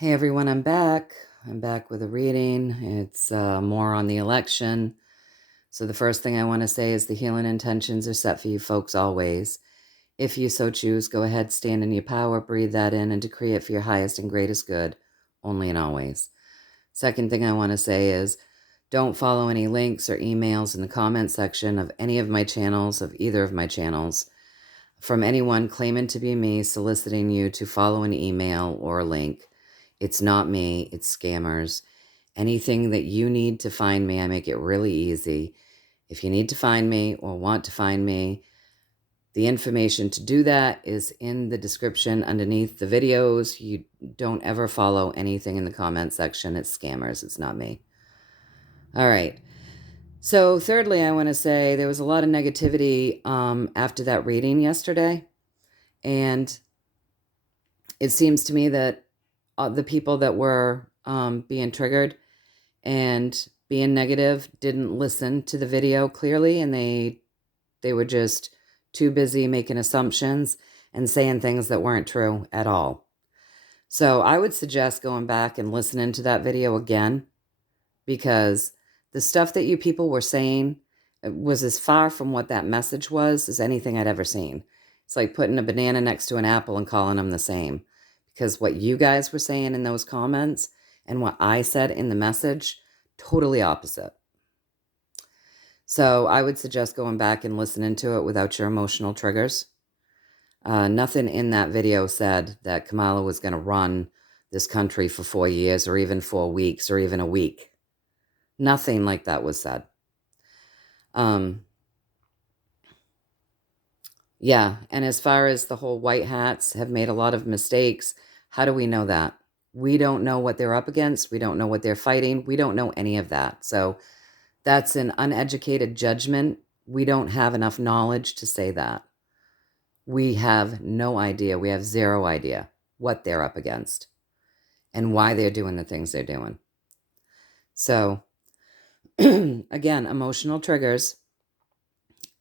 Hey everyone, I'm back. I'm back with a reading. It's more on the election. So the first thing I want to say is the healing intentions are set for you folks always. If you so choose, go ahead, stand in your power, breathe that in, and decree it for your highest and greatest good, only and always. Second thing I want to say is don't follow any links or emails in the comment section of any of my channels, of either of my channels, from anyone claiming to be me, soliciting you to follow an email or a link. It's not me, it's scammers. Anything that you need to find me, I make it really easy. If you need to find me or want to find me, the information to do that is in the description underneath the videos. You don't ever follow anything in the comment section. It's scammers, it's not me. All right. So thirdly, I want to say there was a lot of negativity after that reading yesterday. And it seems to me that the people that were being triggered and being negative didn't listen to the video clearly, and they were just too busy making assumptions and saying things that weren't true at all. So I would suggest going back and listening to that video again, because the stuff that you people were saying was as far from what that message was as anything I'd ever seen. It's like putting a banana next to an apple and calling them the same. Because what you guys were saying in those comments and what I said in the message, totally opposite. So I would suggest going back and listening to it without your emotional triggers. Nothing in that video said that Kamala was going to run this country for 4 years or even 4 weeks or even a week. Nothing like that was said. Yeah, and as far as the whole white hats have made a lot of mistakes, how do we know that? We don't know what they're up against. We don't know what they're fighting. We don't know any of that. So that's an uneducated judgment. We don't have enough knowledge to say that. We have no idea. We have zero idea what they're up against and why they're doing the things they're doing. So again, emotional triggers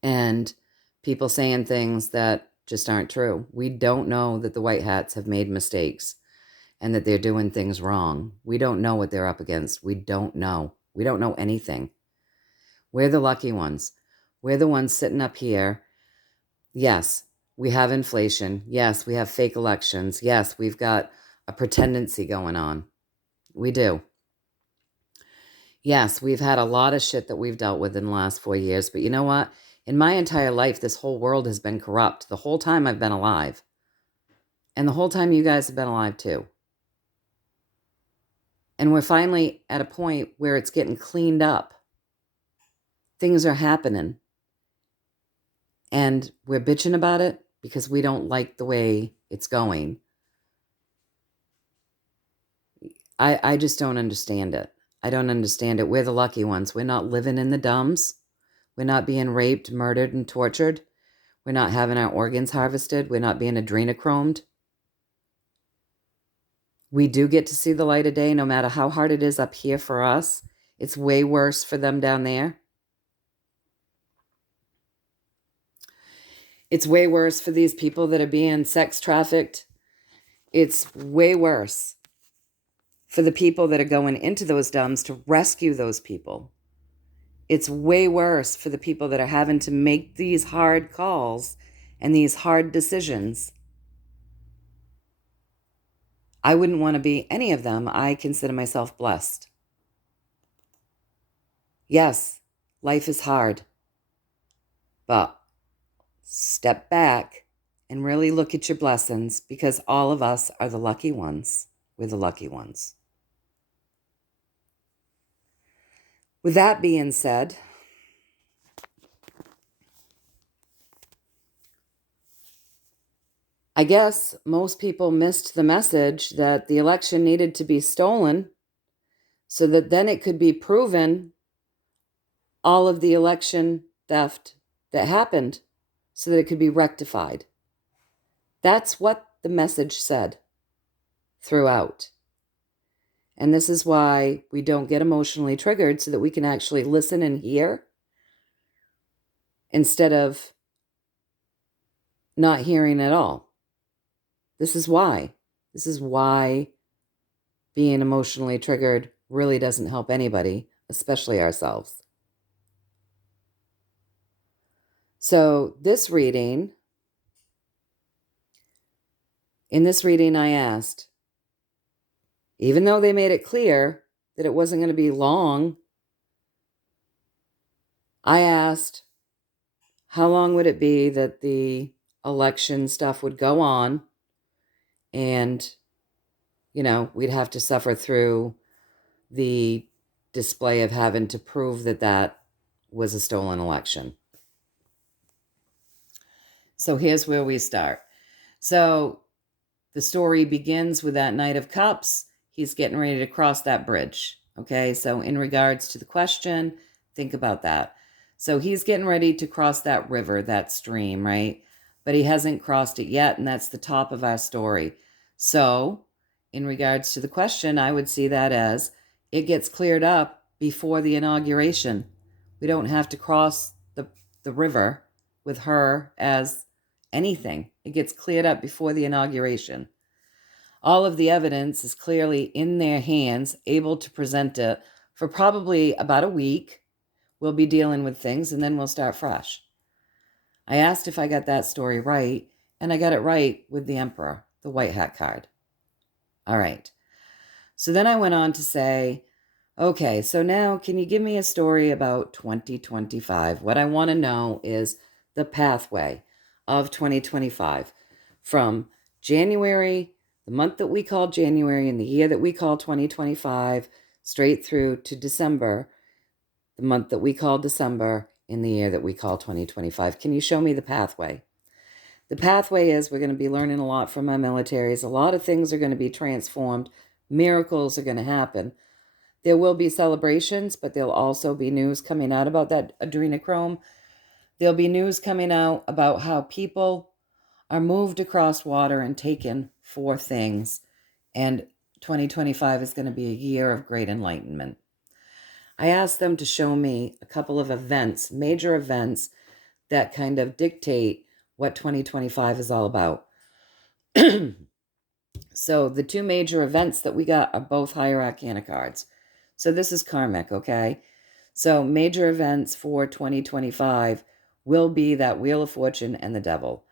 and people saying things that just aren't true. We don't know that the white hats have made mistakes and that they're doing things wrong. We don't know what they're up against. We don't know. We don't know anything. We're the lucky ones. We're the ones sitting up here. Yes, we have inflation. Yes, we have fake elections. Yes, we've got a pretendency going on. We do. Yes, we've had a lot of shit that we've dealt with in the last 4 years. But you know what? In my entire life, this whole world has been corrupt the whole time I've been alive. And the whole time you guys have been alive too. And we're finally at a point where it's getting cleaned up. Things are happening. And we're bitching about it because we don't like the way it's going. I just don't understand it. I don't understand it. We're the lucky ones. We're not living in the dumbs. We're not being raped, murdered, and tortured. We're not having our organs harvested. We're not being adrenochromed. We do get to see the light of day no matter how hard it is up here for us. It's way worse for them down there. It's way worse for these people that are being sex trafficked. It's way worse for the people that are going into those dumbs to rescue those people. It's way worse for the people that are having to make these hard calls and these hard decisions. I wouldn't want to be any of them. I consider myself blessed. Yes, life is hard, but step back and really look at your blessings, because all of us are the lucky ones. We're the lucky ones. With that being said, I guess most people missed the message that the election needed to be stolen so that then it could be proven all of the election theft that happened so that it could be rectified. That's what the message said throughout. And this is why we don't get emotionally triggered, so that we can actually listen and hear instead of not hearing at all. This is why. This is why being emotionally triggered really doesn't help anybody, especially ourselves. So in this reading, I asked, even though they made it clear that it wasn't going to be long, I asked, how long would it be that the election stuff would go on and, we'd have to suffer through the display of having to prove that that was a stolen election. So here's where we start. So the story begins with that Knight of Cups. He's getting ready to cross that bridge. Okay, so in regards to the question, think about that. So he's getting ready to cross that river, that stream, right? But he hasn't crossed it yet, and that's the top of our story. So in regards to the question, I would see that as it gets cleared up before the inauguration. We don't have to cross the river with her as anything. It gets cleared up before the inauguration. All of the evidence is clearly in their hands, able to present it for probably about a week. We'll be dealing with things, and then we'll start fresh. I asked if I got that story right, and I got it right with the Emperor, the white hat card. All right. So then I went on to say, okay, so now can you give me a story about 2025? What I want to know is the pathway of 2025 from January, the month that we call January and the year that we call 2025, straight through to December, the month that we call December in the year that we call 2025. Can you show me the pathway? The pathway is we're going to be learning a lot from our militaries. A lot of things are going to be transformed. Miracles are going to happen. There will be celebrations, but there'll also be news coming out about that adrenochrome. There'll be news coming out about how people are moved across water and taken for things. And 2025 is going to be a year of great enlightenment. I asked them to show me a couple of events, major events, that kind of dictate what 2025 is all about. So the two major events that we got are both higher arcana cards. So this is karmic, okay? So major events for 2025 will be that Wheel of Fortune and the Devil.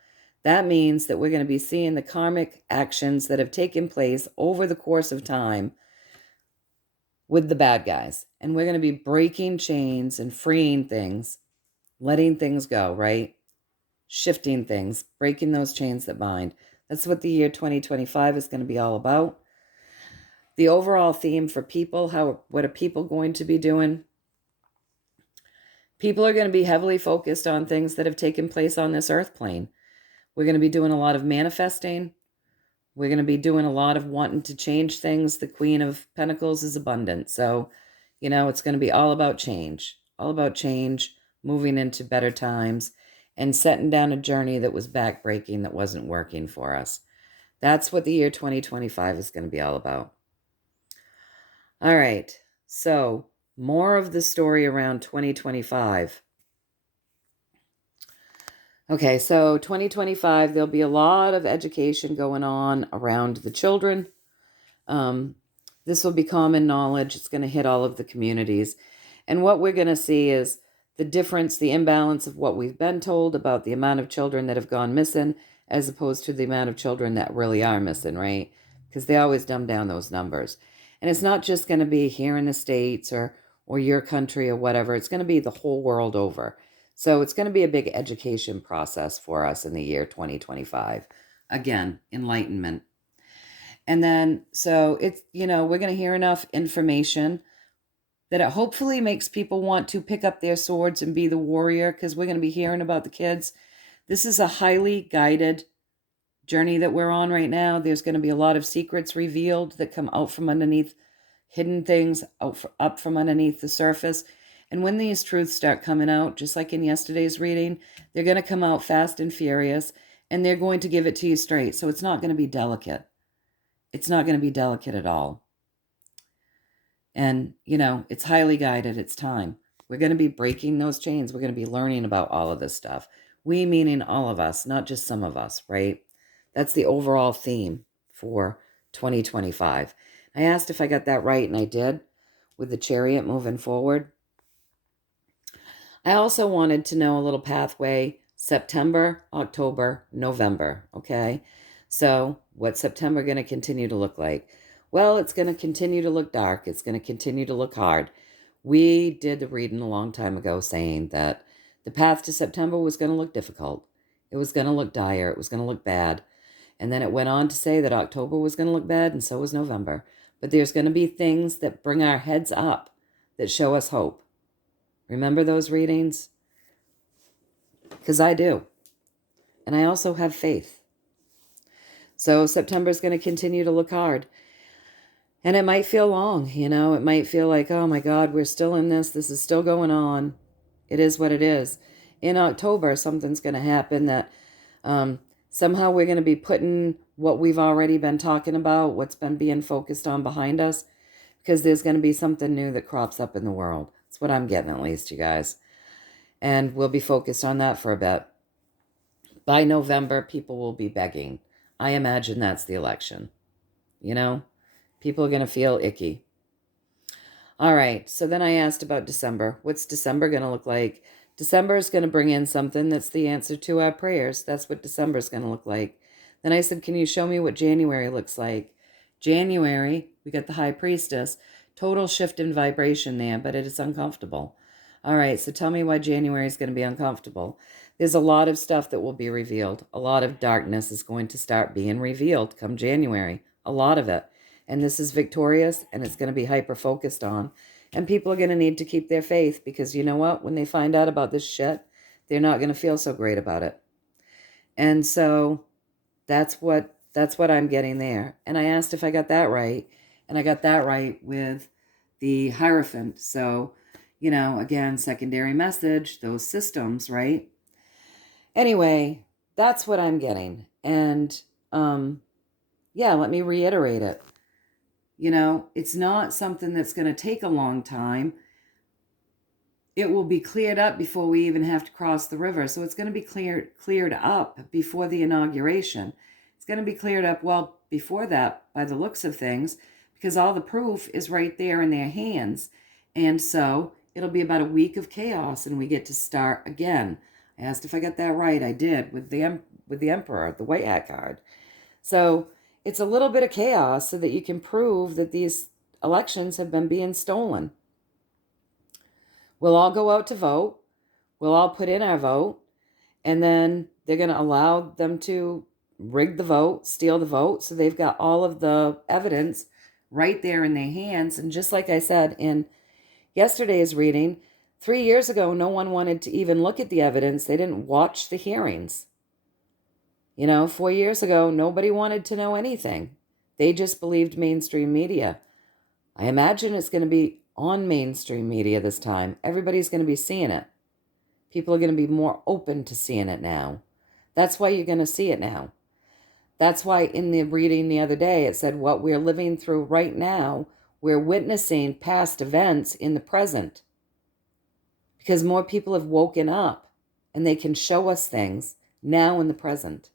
That means that we're going to be seeing the karmic actions that have taken place over the course of time with the bad guys. And we're going to be breaking chains and freeing things, letting things go, right? Shifting things, breaking those chains that bind. That's what the year 2025 is going to be all about. The overall theme for people, what are people going to be doing? People are going to be heavily focused on things that have taken place on this earth plane. We're going to be doing a lot of manifesting. We're going to be doing a lot of wanting to change things. The Queen of Pentacles is abundant. So, it's going to be all about change, moving into better times, and setting down a journey that was backbreaking, that wasn't working for us. That's what the year 2025 is going to be all about. All right. So, more of the story around 2025. Okay, so 2025, there'll be a lot of education going on around the children. This will be common knowledge. It's going to hit all of the communities. And what we're going to see is the difference, the imbalance of what we've been told about the amount of children that have gone missing as opposed to the amount of children that really are missing, right? Because they always dumb down those numbers. And it's not just going to be here in the States or your country or whatever. It's going to be the whole world over. So it's going to be a big education process for us in the year 2025. Again, enlightenment. And then, so it's, we're going to hear enough information that it hopefully makes people want to pick up their swords and be the warrior, because we're going to be hearing about the kids. This is a highly guided journey that we're on right now. There's going to be a lot of secrets revealed that come out from underneath, hidden things up from underneath the surface. And when these truths start coming out, just like in yesterday's reading, they're going to come out fast and furious, and they're going to give it to you straight. So it's not going to be delicate. It's not going to be delicate at all. And, it's highly guided. It's time. We're going to be breaking those chains. We're going to be learning about all of this stuff. We meaning all of us, not just some of us, right? That's the overall theme for 2025. I asked if I got that right, and I did, with the Chariot moving forward. I also wanted to know a little pathway, September, October, November, okay? So what's September going to continue to look like? Well, it's going to continue to look dark. It's going to continue to look hard. We did the reading a long time ago saying that the path to September was going to look difficult. It was going to look dire. It was going to look bad. And then it went on to say that October was going to look bad, and so was November. But there's going to be things that bring our heads up, that show us hope. Remember those readings? Because I do. And I also have faith. So September is going to continue to look hard. And it might feel long, you know. It might feel like, oh my God, we're still in this. This is still going on. It is what it is. In October, something's going to happen that somehow we're going to be putting what we've already been talking about, what's been being focused on behind us, because there's going to be something new that crops up in the world. That's what I'm getting, at least, you guys. And we'll be focused on that for a bit. By November, people will be begging. I imagine that's the election. You know, people are going to feel icky. All right, so then I asked about December. What's December going to look like? December is going to bring in something that's the answer to our prayers. That's what December is going to look like. Then I said, can you show me what January looks like? January, we got the High Priestess. Total shift in vibration there, but it is uncomfortable. All right, so tell me why January is going to be uncomfortable. There's a lot of stuff that will be revealed. A lot of darkness is going to start being revealed come January. A lot of it. And this is victorious, and it's going to be hyper-focused on. And people are going to need to keep their faith, because you know what? When they find out about this shit, they're not going to feel so great about it. And so that's what I'm getting there. And I asked if I got that right, and I got that right with the Hierophant. So, you know, again, secondary message, those systems, right? Anyway, that's what I'm getting. And yeah, let me reiterate it. You know, it's not something that's going to take a long time. It will be cleared up before we even have to cross the river. So it's going to be cleared up before the inauguration. It's going to be cleared up, well, before that, by the looks of things, because all the proof is right there in their hands. And so it'll be about a week of chaos, and we get to start again. I asked if I got that right. I did, with the Emperor, the White Hat card. So it's a little bit of chaos so that you can prove that these elections have been being stolen. We'll all go out to vote. We'll all put in our vote. And then they're going to allow them to rig the vote, steal the vote. So they've got all of the evidence right there in their hands. And just like I said in yesterday's reading, 3 years ago, no one wanted to even look at the evidence. They didn't watch the hearings. You know, 4 years ago, nobody wanted to know anything. They just believed mainstream media. I imagine it's going to be on mainstream media this time. Everybody's going to be seeing it. People are going to be more open to seeing it now. That's why you're going to see it now. That's why in the reading the other day, it said what we're living through right now, we're witnessing past events in the present. Because more people have woken up and they can show us things now in the present.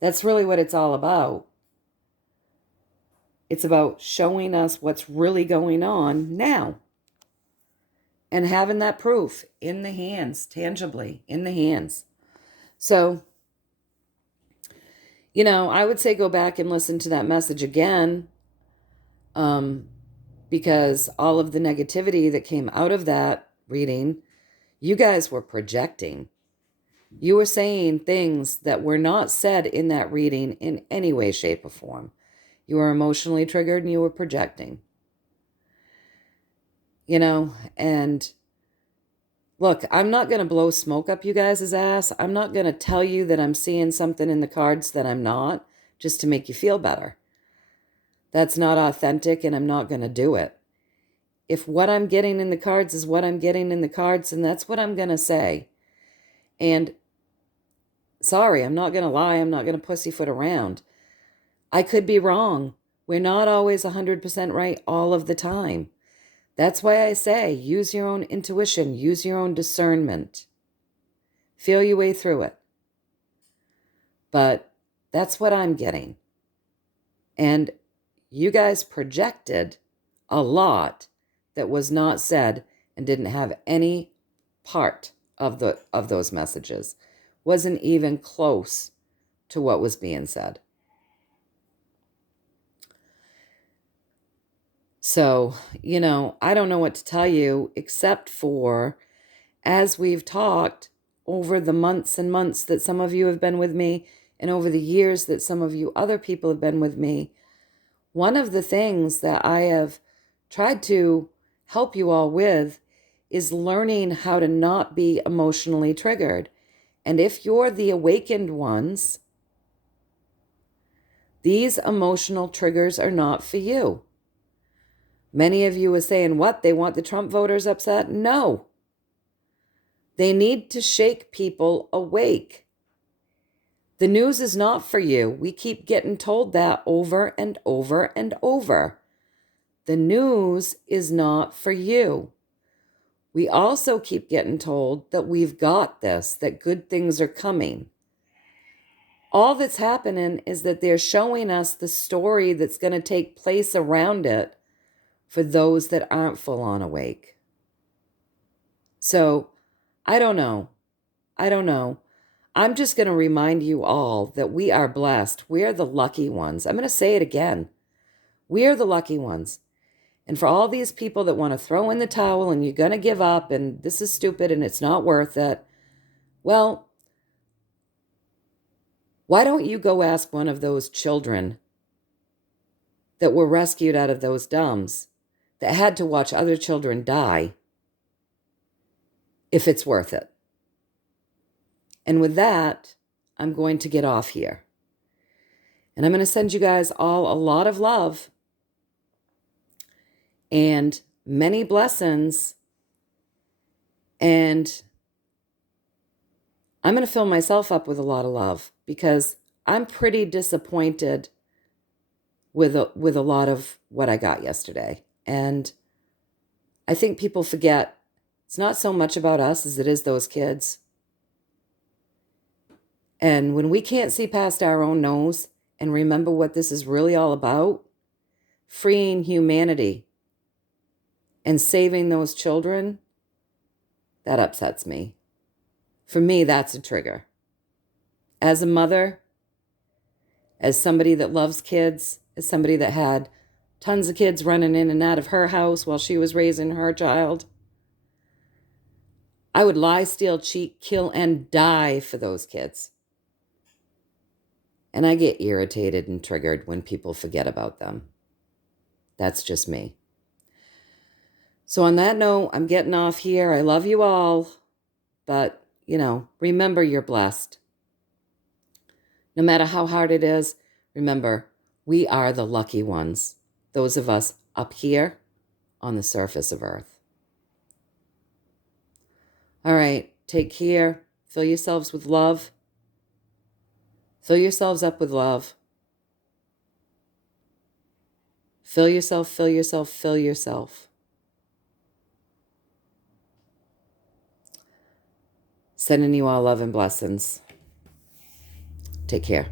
That's really what it's all about. It's about showing us what's really going on now. And having that proof in the hands, tangibly, in the hands. So, you know, I would say go back and listen to that message again. Because all of the negativity that came out of that reading, you guys were projecting. You were saying things that were not said in that reading in any way, shape, or form. You were emotionally triggered and you were projecting. You know, and look, I'm not going to blow smoke up you guys' ass. I'm not going to tell you that I'm seeing something in the cards that I'm not, just to make you feel better. That's not authentic, and I'm not going to do it. If what I'm getting in the cards is what I'm getting in the cards, then that's what I'm going to say. And sorry, I'm not going to lie. I'm not going to pussyfoot around. I could be wrong. We're not always 100% right all of the time. That's why I say use your own intuition, use your own discernment. Feel your way through it. But that's what I'm getting. And you guys projected a lot that was not said and didn't have any part of those messages. Wasn't even close to what was being said. So, I don't know what to tell you except for, as we've talked over the months and months that some of you have been with me, and over the years that some of you other people have been with me, one of the things that I have tried to help you all with is learning how to not be emotionally triggered. And if you're the awakened ones, these emotional triggers are not for you. Many of you are saying, what? They want the Trump voters upset? No. They need to shake people awake. The news is not for you. We keep getting told that over and over and over. The news is not for you. We also keep getting told that we've got this, that good things are coming. All that's happening is that they're showing us the story that's going to take place around it for those that aren't full on awake. So, I don't know. I'm just going to remind you all that we are blessed. We are the lucky ones. I'm going to say it again. We are the lucky ones. And for all these people that want to throw in the towel and you're going to give up and this is stupid and it's not worth it, well, why don't you go ask one of those children that were rescued out of those dumps that had to watch other children die if it's worth it? And with that, I'm going to get off here. And I'm going to send you guys all a lot of love and many blessings. And I'm going to fill myself up with a lot of love because I'm pretty disappointed with a lot of what I got yesterday. And I think people forget it's not so much about us as it is those kids. And when we can't see past our own nose and remember what this is really all about, freeing humanity and saving those children, that upsets me. For me, that's a trigger. As a mother, as somebody that loves kids, as somebody that had tons of kids running in and out of her house while she was raising her child, I would lie, steal, cheat, kill, and die for those kids. And I get irritated and triggered when people forget about them. That's just me. So on that note, I'm getting off here. I love you all. But, remember you're blessed. No matter how hard it is, remember, we are the lucky ones. Those of us up here on the surface of Earth. All right, take care. Fill yourselves with love. Fill yourselves up with love. Fill yourself, fill yourself, fill yourself. Sending you all love and blessings. Take care.